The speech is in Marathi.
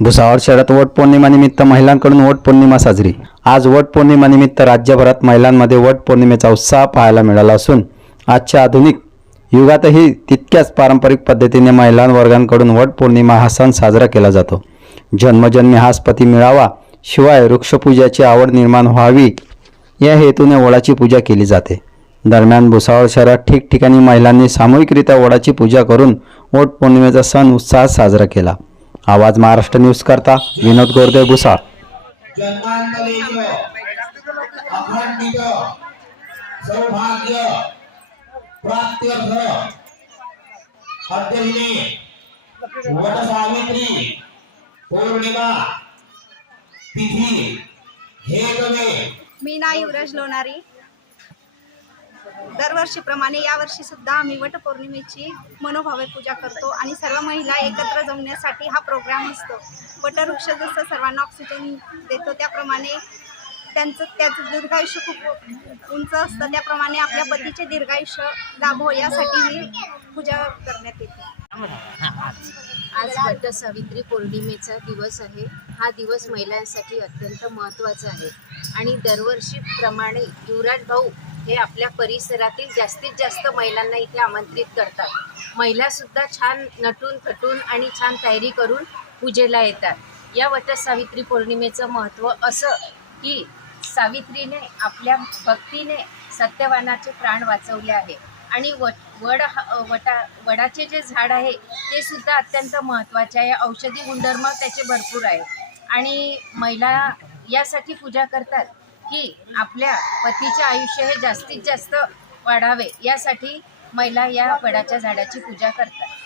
भुसावळ शहरात वट पौर्णिमेनिमित्त महिलांकडून वट पौर्णिमा साजरी। आज वट पौर्णिमेनिमित्त राज्यभरात महिलांमध्ये वट पौर्णिमेचा उत्साह पाहायला मिळाला असून आजच्या आधुनिक युगातही तितक्याच पारंपरिक पद्धतीने महिला वर्गांकडून वट पौर्णिमा हा सण साजरा केला जातो। जन्मजन्मी हाच पती मिळावा, शिवाय वृक्षपूजाची आवड निर्माण व्हावी या हेतूने वडाची पूजा केली जाते। दरम्यान भुसावळ शहरात ठिकठिकाणी महिलांनी सामूहिकरित्या वडाची पूजा करून वट पौर्णिमेचा सण उत्साहात साजरा केला। आवाज महाराष्ट्र न्यूज करता विनोद गोरदे, भुसावळ। अखंडित सौभाग्य प्राप्त्यर्थ अद्यदिने वटसावित्री पौर्णिमा तिथी हेतुने मीना युवराज लोणारी। दरवर्षीप्रमाणे यावर्षी सुद्धा आम्ही वटपौर्णिमेची मनोभावे पूजा करतो आणि सर्व महिला एकत्र जमण्यासाठी हा प्रोग्राम असतो। वटवृक्ष जसं सर्वांना ऑक्सिजन देतो त्याप्रमाणे त्याचं दीर्घायुष्य खूप उंच असतं, त्याप्रमाणे आपल्या पतीचे दीर्घायुष्य लाभो यासाठी ही पूजा करण्यात येते। आज वटसावित्री पौर्णिमेचा दिवस आहे। हा दिवस महिलांसाठी अत्यंत महत्त्वाचा आहे आणि दरवर्षीप्रमाणे युवराज भाऊ हे आपल्या परिसरातील जास्तीत जास्त महिलांना इथे आमंत्रित करतात। महिलासुद्धा छान नटून थटून आणि छान तयारी करून पूजेला येतात। या वटसावित्री पौर्णिमेचं महत्त्व असं की सावित्रीने आपल्या भक्तीने सत्यवानाचे प्राण वाचवले आहे आणि वडाचे जे झाड आहे ते सुद्धा अत्यंत महत्त्वाचे आहे। औषधी गुणधर्म त्याचे भरपूर आहे आणि महिला यासाठी पूजा करतात की आपल्या पतीचे आयुष्य हे जास्तीत जास्त वाढावे, यासाठी महिला या वडाच्या झाडाची पूजा करतात।